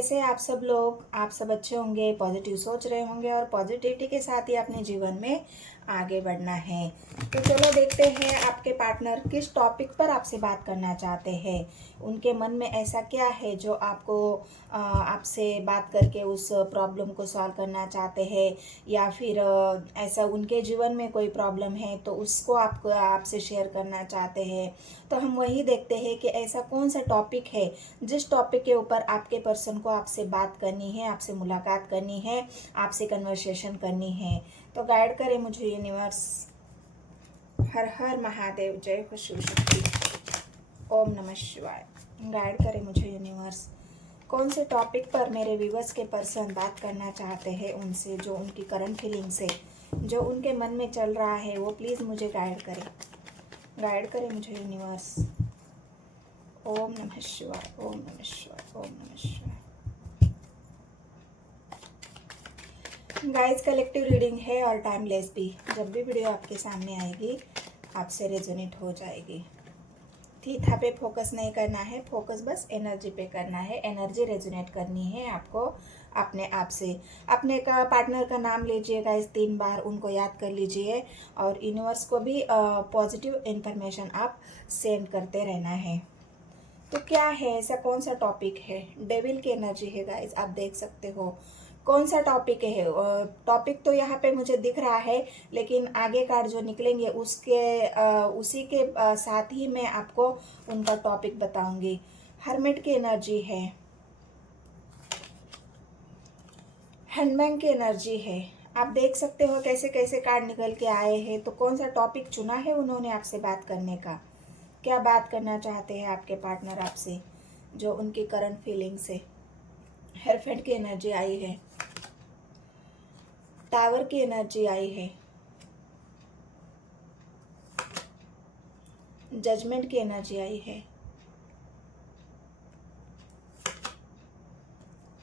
कैसे हैं आप सब लोग। आप सब अच्छे होंगे, पॉजिटिव सोच रहे होंगे और पॉजिटिविटी के साथ ही अपने जीवन में आगे बढ़ना है। तो चलो देखते हैं आपके पार्टनर किस टॉपिक पर आपसे बात करना चाहते हैं। उनके मन में ऐसा क्या है जो आपको आपसे बात करके उस प्रॉब्लम को सॉल्व करना चाहते हैं, या फिर ऐसा उनके जीवन में कोई प्रॉब्लम है तो उसको आपसे शेयर करना चाहते हैं। तो हम वही देखते हैं कि ऐसा कौन सा टॉपिक है जिस टॉपिक के ऊपर आपके पर्सन को आपसे बात करनी है, आपसे मुलाकात करनी है, आपसे कन्वर्सेशन करनी है। तो गाइड करे मुझे यूनिवर्स। हर हर महादेव, जय हो शिव शक्ति, ओम नमः शिवाय। गाइड करे मुझे यूनिवर्स, कौन से टॉपिक पर मेरे व्यूअर्स के पर्सन बात करना चाहते हैं उनसे, जो उनकी करंट फीलिंग से जो उनके मन में चल रहा है वो प्लीज़ मुझे गाइड करें। गाइड करें मुझे यूनिवर्स। ओम नमः शिवाय, ओम नमः शिवाय, ओम नमः शिवाय। गाइस कलेक्टिव रीडिंग है और टाइमलेस भी। जब भी वीडियो आपके सामने आएगी आपसे रेजोनेट हो जाएगी। थीथा पे फोकस नहीं करना है, फोकस बस एनर्जी पे करना है। एनर्जी रेजोनेट करनी है आपको अपने आप से। अपने का पार्टनर का नाम लीजिएगा इस 3 बार, उनको याद कर लीजिए और यूनिवर्स को भी पॉजिटिव इंफॉर्मेशन आप सेंड करते रहना है। तो क्या है, ऐसा कौन सा टॉपिक है? डेविल की एनर्जी है गाइस, आप देख सकते हो। कौन सा टॉपिक है? टॉपिक तो यहाँ पे मुझे दिख रहा है, लेकिन आगे कार्ड जो निकलेंगे उसी के साथ ही मैं आपको उनका टॉपिक बताऊंगी। हर्मिट की एनर्जी है, हैंडमैन की एनर्जी है। आप देख सकते हो कैसे कैसे कार्ड निकल के आए हैं। तो कौन सा टॉपिक चुना है उन्होंने आपसे बात करने का? क्या बात करना चाहते हैं आपके पार्टनर आपसे, जो उनकी करंट फीलिंग से? हेयरफेंट की एनर्जी आई है, टावर की एनर्जी आई है, जजमेंट की एनर्जी आई है,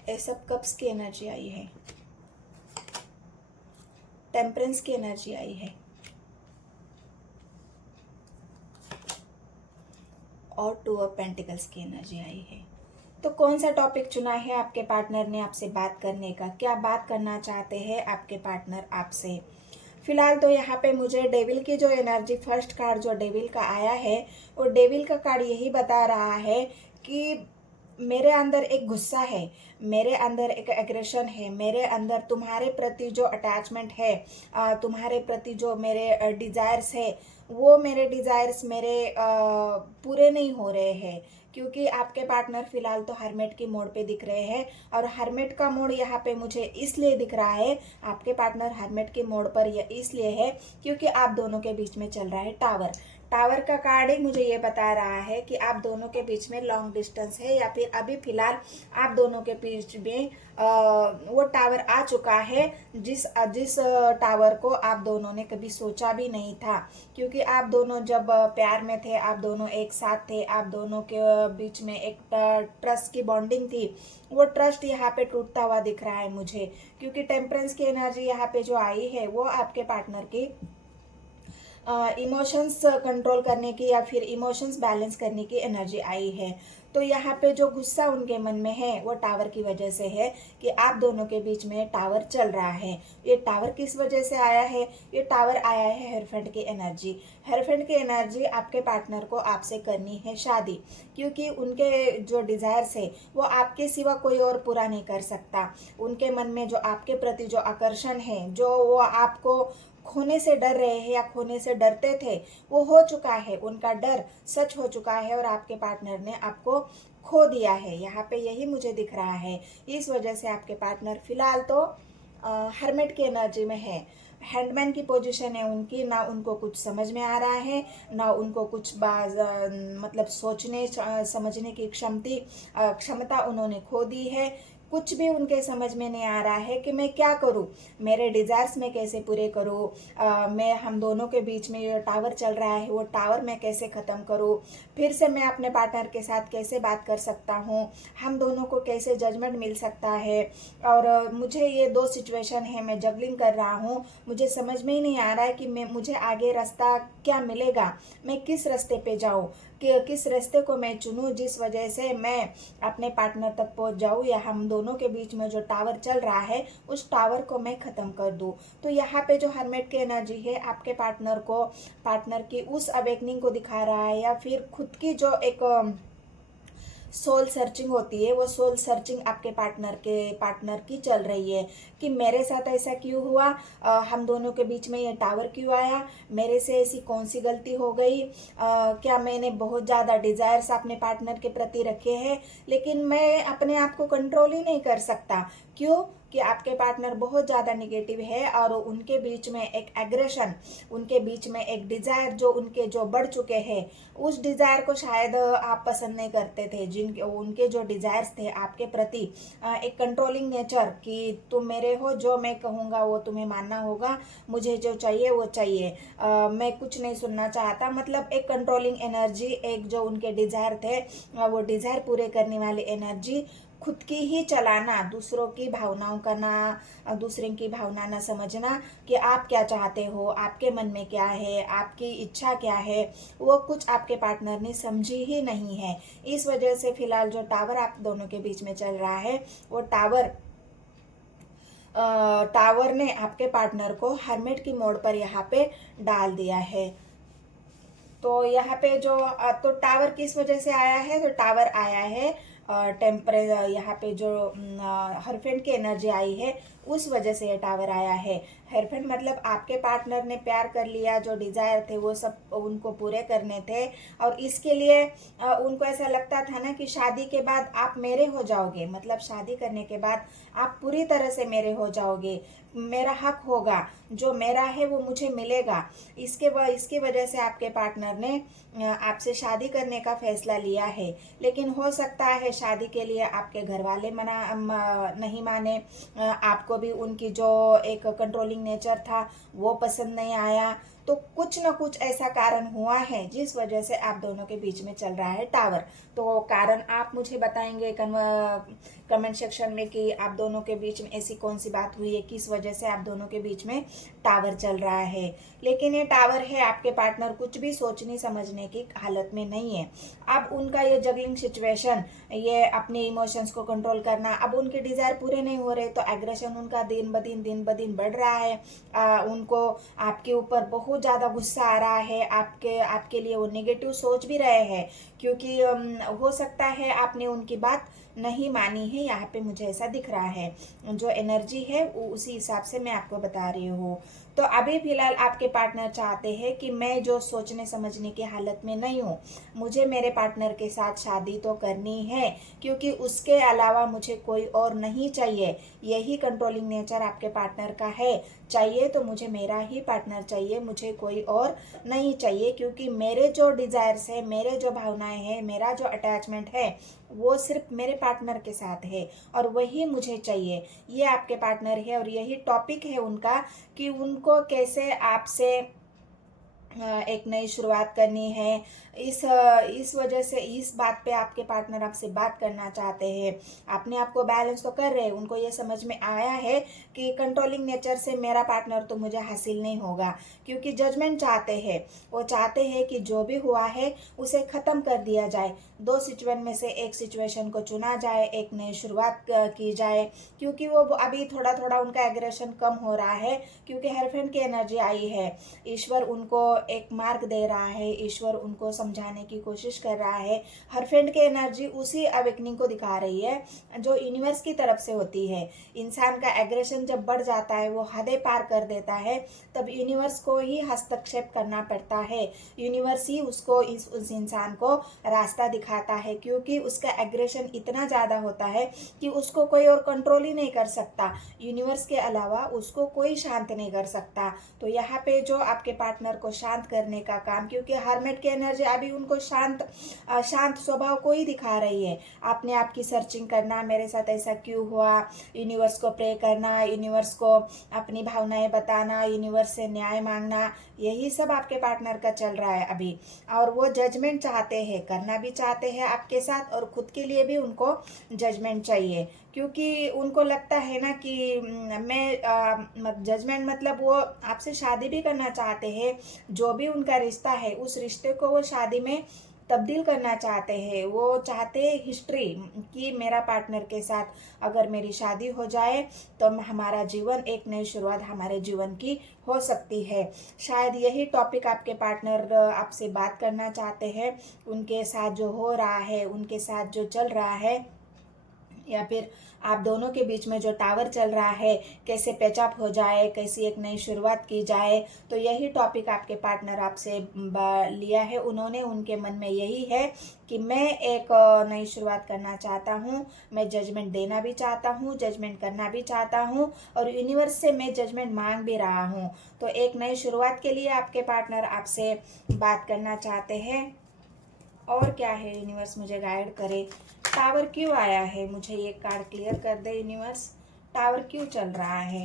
एस ऑफ कप्स की एनर्जी आई है, टेम्परेंस की एनर्जी आई है और 2 ऑफ पेंटिकल्स की एनर्जी आई है। तो कौन सा टॉपिक चुना है आपके पार्टनर ने आपसे बात करने का? क्या बात करना चाहते हैं आपके पार्टनर आपसे? फिलहाल तो यहाँ पे मुझे डेविल की जो एनर्जी, फर्स्ट कार्ड जो डेविल का आया है, वो डेविल का कार्ड यही बता रहा है कि मेरे अंदर एक गुस्सा है, मेरे अंदर एक एग्रेशन है, मेरे अंदर तुम्हारे प्रति जो अटैचमेंट है, तुम्हारे प्रति जो मेरे डिज़ायर्स है, वो मेरे डिज़ायर्स मेरे पूरे नहीं हो रहे हैं। क्योंकि आपके पार्टनर फिलहाल तो हर्मिट की मोड पे दिख रहे हैं, और हर्मिट का मोड यहाँ पे मुझे इसलिए दिख रहा है, आपके पार्टनर हर्मिट के मोड पर यह इसलिए है क्योंकि आप दोनों के बीच में चल रहा है टावर। टावर का कार्ड ही मुझे ये बता रहा है कि आप दोनों के बीच में लॉन्ग डिस्टेंस है, या फिर अभी फिलहाल आप दोनों के बीच में वो टावर आ चुका है जिस टावर को आप दोनों ने कभी सोचा भी नहीं था। क्योंकि आप दोनों जब प्यार में थे, आप दोनों एक साथ थे, आप दोनों के बीच में एक ट्रस्ट की बॉन्डिंग थी, वो ट्रस्ट यहाँ पे टूटता हुआ दिख रहा है मुझे। क्योंकि टेम्परेंस की एनर्जी यहाँ पे जो आई है वो आपके पार्टनर की इमोशंस कंट्रोल करने की या फिर इमोशंस बैलेंस करने की एनर्जी आई है। तो यहाँ पे जो गुस्सा उनके मन में है वो टावर की वजह से है कि आप दोनों के बीच में टावर चल रहा है। ये टावर किस वजह से आया है? ये टावर आया है हेयरफेंट की एनर्जी। हेयरफेंट की एनर्जी आपके पार्टनर को आपसे करनी है शादी, क्योंकि उनके जो डिज़ायर्स है वो आपके सिवा कोई और पूरा नहीं कर सकता। उनके मन में जो आपके प्रति जो आकर्षण है, जो वो आपको खोने से डर रहे हैं या खोने से डरते थे, वो हो चुका है, उनका डर सच हो चुका है और आपके पार्टनर ने आपको खो दिया है। यहाँ पे यही मुझे दिख रहा है। इस वजह से आपके पार्टनर फिलहाल तो हर्मिट की एनर्जी में है, हैंडमैन की पोजीशन है उनकी। ना उनको कुछ समझ में आ रहा है, ना उनको कुछ मतलब सोचने समझने की क्षमता उन्होंने खो दी है। कुछ भी उनके समझ में नहीं आ रहा है कि मैं क्या करूं, मेरे डिज़ायर्स में कैसे पूरे करूं, मैं हम दोनों के बीच में ये टावर चल रहा है वो टावर मैं कैसे ख़त्म करूं, फिर से मैं अपने पार्टनर के साथ कैसे बात कर सकता हूं, हम दोनों को कैसे जजमेंट मिल सकता है। और मुझे ये 2 सिचुएशन है, मैं जगलिंग कर रहा हूं, मुझे समझ में ही नहीं आ रहा है कि मुझे आगे रास्ता क्या मिलेगा, मैं किस रास्ते पे जाऊं, कि किस रास्ते को मैं चुनूं जिस वजह से मैं अपने पार्टनर तक पहुंच जाऊं, या हम दोनों के बीच में जो टावर चल रहा है उस टावर को मैं ख़त्म कर दूं। तो यहाँ पे जो हर्मिट की एनर्जी है आपके पार्टनर की उस अवेकनिंग को दिखा रहा है, या फिर खुद की जो एक सोल सर्चिंग होती है, वो सोल सर्चिंग आपके पार्टनर की चल रही है कि मेरे साथ ऐसा क्यों हुआ, हम दोनों के बीच में ये टावर क्यों आया, मेरे से ऐसी कौन सी गलती हो गई, क्या मैंने बहुत ज़्यादा डिज़ायर्स अपने पार्टनर के प्रति रखे हैं लेकिन मैं अपने आप को कंट्रोल ही नहीं कर सकता। क्यों कि आपके पार्टनर बहुत ज़्यादा निगेटिव है और उनके बीच में एक एग्रेशन, उनके बीच में एक डिज़ायर जो बढ़ चुके हैं, उस डिज़ायर को शायद आप पसंद नहीं करते थे। उनके जो डिज़ायर्स थे आपके प्रति, एक कंट्रोलिंग नेचर कि तुम मेरे हो, जो मैं कहूँगा वो तुम्हें मानना होगा, मुझे जो चाहिए वो चाहिए, मैं कुछ नहीं सुनना चाहता, मतलब एक कंट्रोलिंग एनर्जी, एक जो उनके डिज़ायर थे वो डिज़ायर पूरे करने वाली एनर्जी, खुद की ही चलाना, दूसरों की भावनाओं का ना, दूसरे की भावना ना समझना कि आप क्या चाहते हो, आपके मन में क्या है, आपकी इच्छा क्या है, वो कुछ आपके पार्टनर ने समझी ही नहीं है। इस वजह से फिलहाल जो टावर आप दोनों के बीच में चल रहा है, वो टावर ने आपके पार्टनर को हर्मिट की मोड पर यहाँ पे डाल दिया है। तो यहाँ पे तो टावर किस वजह से आया है, तो टावर आया है टेम्परेचर, यहाँ पे जो हरफेंड की एनर्जी आई है उस वजह से ये टावर आया है। हरफेंड मतलब आपके पार्टनर ने प्यार कर लिया, जो डिज़ायर थे वो सब उनको पूरे करने थे, और इसके लिए उनको ऐसा लगता था ना कि शादी के बाद आप मेरे हो जाओगे, मतलब शादी करने के बाद आप पूरी तरह से मेरे हो जाओगे, मेरा हक होगा, जो मेरा है वो मुझे मिलेगा। इसकी वजह से आपके पार्टनर ने आपसे शादी करने का फैसला लिया है। लेकिन हो सकता है शादी के लिए आपके घर वाले नहीं माने, आपको भी उनकी जो एक कंट्रोलिंग नेचर था वो पसंद नहीं आया। तो कुछ न कुछ ऐसा कारण हुआ है जिस वजह से आप दोनों के बीच में चल रहा है टावर। तो कारण आप मुझे बताएंगे कमेंट सेक्शन में कि आप दोनों के बीच में ऐसी कौन सी बात हुई है, किस वजह से आप दोनों के बीच में टावर चल रहा है। लेकिन ये टावर है, आपके पार्टनर कुछ भी सोचने समझने की हालत में नहीं है। अब उनका ये जगलिंग सिचुएशन, ये अपने इमोशंस को कंट्रोल करना, अब उनके डिजायर पूरे नहीं हो रहे तो एग्रेशन उनका दिन ब दिन बढ़ रहा है। उनको आपके ऊपर बहुत ज़्यादा गुस्सा आ रहा है, आपके लिए वो नेगेटिव सोच भी रहे हैं, क्योंकि हो सकता है आपने उनकी बात नहीं मानी है। यहाँ पे मुझे ऐसा दिख रहा है, जो एनर्जी है वो उसी हिसाब से मैं आपको बता रही हूँ। तो अभी फिलहाल आपके पार्टनर चाहते हैं कि मैं जो सोचने समझने की हालत में नहीं हूँ, मुझे मेरे पार्टनर के साथ शादी तो करनी है, क्योंकि उसके अलावा मुझे कोई और नहीं चाहिए। यही कंट्रोलिंग नेचर आपके पार्टनर का है, चाहिए तो मुझे मेरा ही पार्टनर चाहिए, मुझे कोई और नहीं चाहिए, क्योंकि मेरे जो डिजायर्स है, मेरे जो भावनाएं हैं, मेरा जो अटैचमेंट है वो सिर्फ मेरे पार्टनर के साथ है और वही मुझे चाहिए। ये आपके पार्टनर है और यही टॉपिक है उनका कि उनको कैसे आपसे एक नई शुरुआत करनी है। इस वजह से इस बात पे आपके पार्टनर आपसे बात करना चाहते हैं। अपने आप को बैलेंस तो कर रहे हैं, उनको ये समझ में आया है कि कंट्रोलिंग नेचर से मेरा पार्टनर तो मुझे हासिल नहीं होगा, क्योंकि जजमेंट चाहते हैं। वो चाहते हैं कि जो भी हुआ है उसे ख़त्म कर दिया जाए, दो सिचुएशन में से एक सिचुएशन को चुना जाए, एक नई शुरुआत की जाए, क्योंकि वो अभी थोड़ा थोड़ा उनका एग्रेशन कम हो रहा है, क्योंकि हेरफेंड की एनर्जी आई है। ईश्वर उनको एक मार्ग दे रहा है, ईश्वर उनको समझाने की कोशिश कर रहा है। हरफेंड की एनर्जी उसी अवेकनिंग को दिखा रही है जो यूनिवर्स की तरफ से होती है। इंसान का एग्रेशन जब बढ़ जाता है, वो हदें पार कर देता है, तब यूनिवर्स को ही हस्तक्षेप करना पड़ता है। यूनिवर्स ही उसको उस इंसान को रास्ता दिखाता है, क्योंकि उसका एग्रेशन इतना ज़्यादा होता है कि उसको कोई और कंट्रोल ही नहीं कर सकता। यूनिवर्स के अलावा उसको कोई शांत नहीं कर सकता। तो यहाँ पे जो आपके पार्टनर को शांत करने का काम, क्योंकि हर्मिट की एनर्जी अभी उनको शांत स्वभाव को ही दिखा रही है। अपने आप की सर्चिंग करना, मेरे साथ ऐसा क्यों हुआ, यूनिवर्स को प्रे करना, यूनिवर्स को अपनी भावनाएं बताना, यूनिवर्स से न्याय मांगना, यही सब आपके पार्टनर का चल रहा है अभी। और वो जजमेंट चाहते हैं, करना भी चाहते हैं आपके साथ, और खुद के लिए भी उनको जजमेंट चाहिए, क्योंकि उनको लगता है ना कि मैं जजमेंट मतलब वो आपसे शादी भी करना चाहते हैं। जो भी उनका रिश्ता है, उस रिश्ते को वो शादी में तब्दील करना चाहते हैं। वो चाहते हिस्ट्री कि मेरा पार्टनर के साथ अगर मेरी शादी हो जाए तो हमारा जीवन, एक नई शुरुआत हमारे जीवन की हो सकती है। शायद यही टॉपिक आपके पार्टनर आपसे बात करना चाहते हैं। उनके साथ जो हो रहा है, उनके साथ जो चल रहा है, या फिर आप दोनों के बीच में जो टावर चल रहा है, कैसे पैचअप हो जाए, कैसी एक नई शुरुआत की जाए, तो यही टॉपिक आपके पार्टनर आपसे लिया है। उन्होंने, उनके मन में यही है कि मैं एक नई शुरुआत करना चाहता हूँ, मैं जजमेंट देना भी चाहता हूँ, जजमेंट करना भी चाहता हूँ, और यूनिवर्स से मैं जजमेंट मांग भी रहा हूँ। तो एक नई शुरुआत के लिए आपके पार्टनर आपसे बात करना चाहते हैं। और क्या है यूनिवर्स मुझे गाइड करे। टावर क्यों आया है, मुझे ये कार्ड क्लियर कर दे यूनिवर्स। टावर क्यों चल रहा है।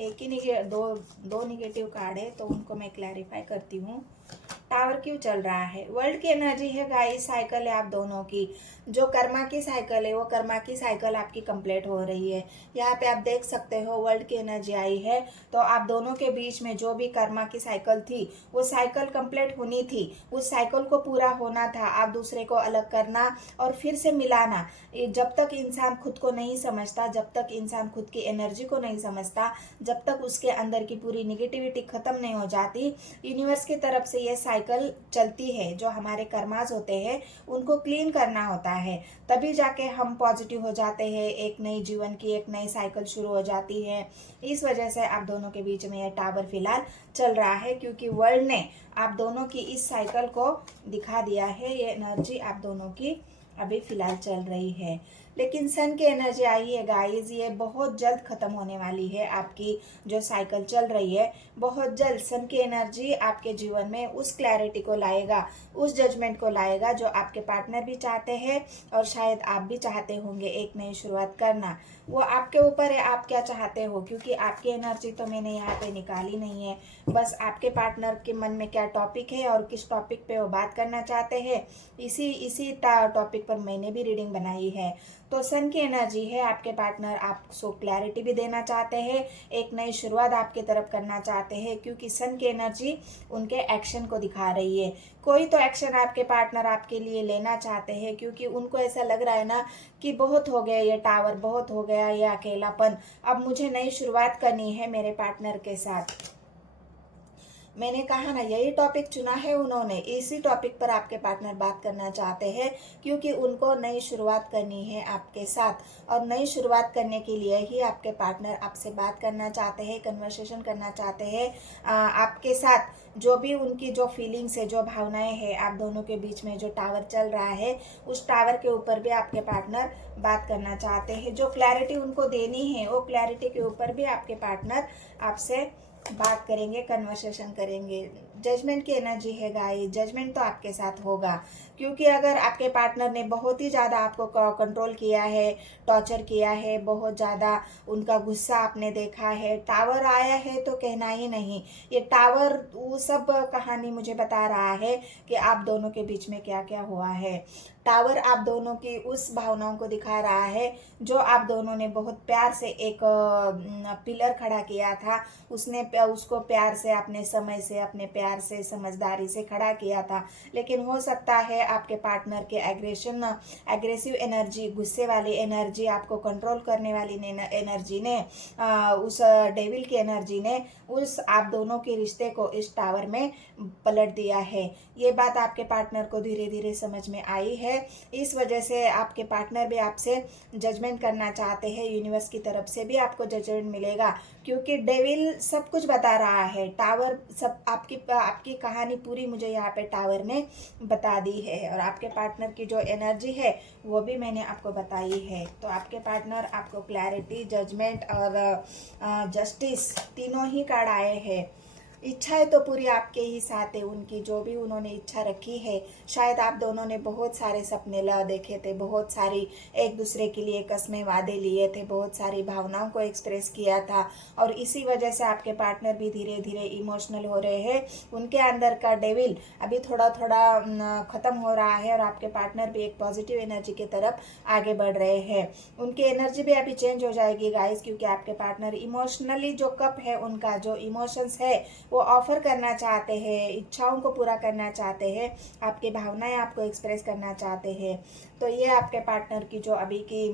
एक ही दो निगेटिव कार्ड है, तो उनको मैं क्लैरिफाई करती हूँ। टावर क्यों चल रहा है। वर्ल्ड की एनर्जी है गाइस, साइकिल है आप दोनों की। जो कर्मा की साइकिल है, वो कर्मा की साइकिल आपकी कंप्लीट हो रही है। यहाँ पे आप देख सकते हो वर्ल्ड की एनर्जी आई है। तो आप दोनों के बीच में जो भी कर्मा की साइकिल थी, वो साइकिल कंप्लीट होनी थी। उस साइकिल को पूरा होना था। आप दूसरे को अलग करना और फिर से मिलाना। जब तक इंसान खुद को नहीं समझता, जब तक इंसान खुद की एनर्जी को नहीं समझता, जब तक उसके अंदर की पूरी निगेटिविटी खत्म नहीं हो जाती, यूनिवर्स की तरफ से ये साइकिल चलती है। जो हमारे कर्मास होते हैं, उनको क्लीन करना होता है, तभी जाके हम पॉजिटिव हो जाते हैं। एक नई जीवन की एक नई साइकिल शुरू हो जाती है। इस वजह से आप दोनों के बीच में ये टावर फिलहाल चल रहा है, क्योंकि वर्ल्ड ने आप दोनों की इस साइकिल को दिखा दिया है। ये एनर्जी आप दोनों की अभी फिलहाल चल रही है। लेकिन सन की एनर्जी आई है गाइस, ये बहुत जल्द खत्म होने वाली है। आपकी जो साइकिल चल रही है, बहुत जल्द सन की एनर्जी आपके जीवन में उस क्लैरिटी को लाएगा, उस जजमेंट को लाएगा जो आपके पार्टनर भी चाहते हैं, और शायद आप भी चाहते होंगे एक नई शुरुआत करना। वो आपके ऊपर है, आप क्या चाहते हो, क्योंकि आपकी एनर्जी तो मैंने यहाँ पे निकाली नहीं है। बस आपके पार्टनर के मन में क्या टॉपिक है और किस टॉपिक पे वो बात करना चाहते हैं, इसी टॉपिक पर मैंने भी रीडिंग बनाई है। तो सन की एनर्जी है, आपके पार्टनर आपको क्लैरिटी भी देना चाहते हैं, एक नई शुरुआत आपके तरफ करना चाहते हैं, क्योंकि सन की एनर्जी उनके एक्शन को दिखा रही है। कोई तो एक्शन आपके पार्टनर आपके लिए लेना चाहते हैं, क्योंकि उनको ऐसा लग रहा है ना कि बहुत हो गया ये टावर, बहुत हो गया ये अकेलापन, अब मुझे नई शुरुआत करनी है मेरे पार्टनर के साथ। मैंने कहा ना, यही टॉपिक चुना है उन्होंने, इसी टॉपिक पर आपके पार्टनर बात करना चाहते हैं, क्योंकि उनको नई शुरुआत करनी है आपके साथ। और नई शुरुआत करने के लिए ही आपके पार्टनर आपसे बात करना चाहते हैं, कन्वर्सेशन करना चाहते हैं आपके साथ। जो भी उनकी जो फीलिंग्स है, जो भावनाएं हैं, आप दोनों के बीच में जो टावर चल रहा है, उस टावर के ऊपर भी आपके पार्टनर बात करना चाहते हैं। जो क्लैरिटी उनको देनी है, वो क्लैरिटी के ऊपर भी आपके पार्टनर आपसे बात करेंगे, कन्वर्सेशन करेंगे। जजमेंट की एनर्जी है गाइस, जजमेंट तो आपके साथ होगा, क्योंकि अगर आपके पार्टनर ने बहुत ही ज़्यादा आपको कंट्रोल किया है, टॉर्चर किया है, बहुत ज़्यादा उनका गुस्सा आपने देखा है, टावर आया है तो कहना ही नहीं। ये टावर वो सब कहानी मुझे बता रहा है कि आप दोनों के बीच में क्या क्या हुआ है। टावर आप दोनों की उस भावनाओं को दिखा रहा है जो आप दोनों ने बहुत प्यार से एक पिलर खड़ा किया था। उसको प्यार से, अपने समय से, अपने प्यार से, समझदारी से खड़ा किया था। लेकिन हो सकता है आपके पार्टनर के एग्रेसिव एनर्जी, गुस्से वाली एनर्जी, आपको कंट्रोल करने वाली एनर्जी ने, उस डेविल की एनर्जी ने उस आप दोनों के रिश्ते को इस टावर में पलट दिया है। ये बात आपके पार्टनर को धीरे धीरे समझ में आई है। इस वजह से आपके पार्टनर भी आपसे जजमेंट करना चाहते हैं। यूनिवर्स की तरफ से भी आपको जजमेंट मिलेगा, क्योंकि डेविल सब कुछ बता रहा है। टावर सब आपकी कहानी पूरी मुझे यहाँ पे टावर ने बता दी है, और आपके पार्टनर की जो एनर्जी है वो भी मैंने आपको बताई है। तो आपके पार्टनर आपको क्लैरिटी, जजमेंट और जस्टिस तीनों ही कार्ड आए हैं। इच्छाएं तो पूरी आपके ही साथ है, उनकी जो भी उन्होंने इच्छा रखी है। शायद आप दोनों ने बहुत सारे सपने देखे थे, बहुत सारी एक दूसरे के लिए कस्में वादे लिए थे, बहुत सारी भावनाओं को एक्सप्रेस किया था, और इसी वजह से आपके पार्टनर भी धीरे धीरे इमोशनल हो रहे हैं। उनके अंदर का डेविल अभी थोड़ा थोड़ा ख़त्म हो रहा है, और आपके पार्टनर भी एक पॉजिटिव एनर्जी की तरफ आगे बढ़ रहे हैं। उनकी एनर्जी भी अभी चेंज हो जाएगी गाइस, क्योंकि आपके पार्टनर इमोशनली जो कप है, उनका जो इमोशंस है वो ऑफर करना चाहते हैं, इच्छाओं को पूरा करना चाहते हैं, आपकी भावनाएं आपको एक्सप्रेस करना चाहते हैं। तो ये आपके पार्टनर की जो अभी की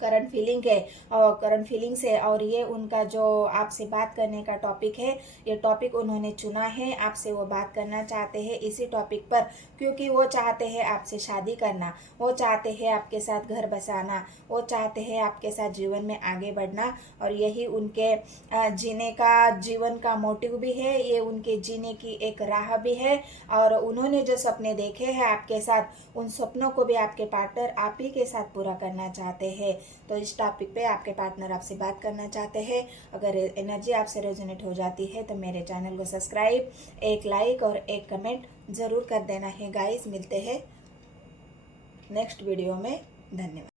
करंट फीलिंग है और करंट फीलिंग्स है, और ये उनका जो आपसे बात करने का टॉपिक है, ये टॉपिक उन्होंने चुना है, आपसे वो बात करना चाहते हैं इसी टॉपिक पर, क्योंकि वो चाहते हैं आपसे शादी करना, वो चाहते हैं आपके साथ घर बसाना, वो चाहते हैं आपके साथ जीवन में आगे बढ़ना, और यही उनके जीने का जीवन का मोटिव भी है, ये उनके जीने की एक राह भी है। और उन्होंने जो सपने देखे हैं आपके साथ, उन सपनों को भी आपके पार्टनर आप ही के साथ पूरा करना चाहते हैं। तो इस टॉपिक पे आपके पार्टनर आपसे बात करना चाहते हैं। अगर एनर्जी आपसे रेजोनेट हो जाती है तो मेरे चैनल को सब्सक्राइब, एक लाइक और एक कमेंट ज़रूर कर देना है गाइस। मिलते हैं नेक्स्ट वीडियो में। धन्यवाद।